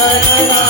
करला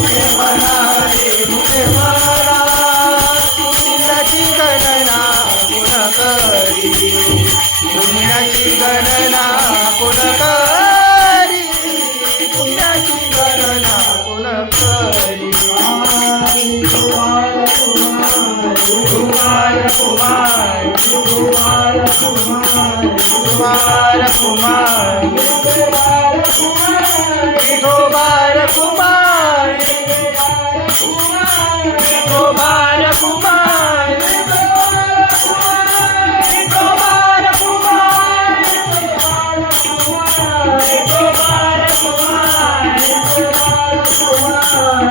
Deus, कुमार कुमार कुमार विठोबार कुमार विठोबार कुमार विठोबार कुमार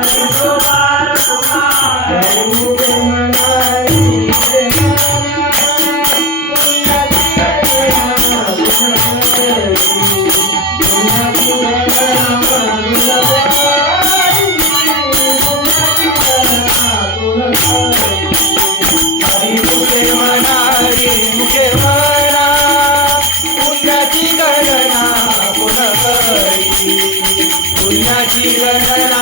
विठोबार मुखे पुण्याची गणना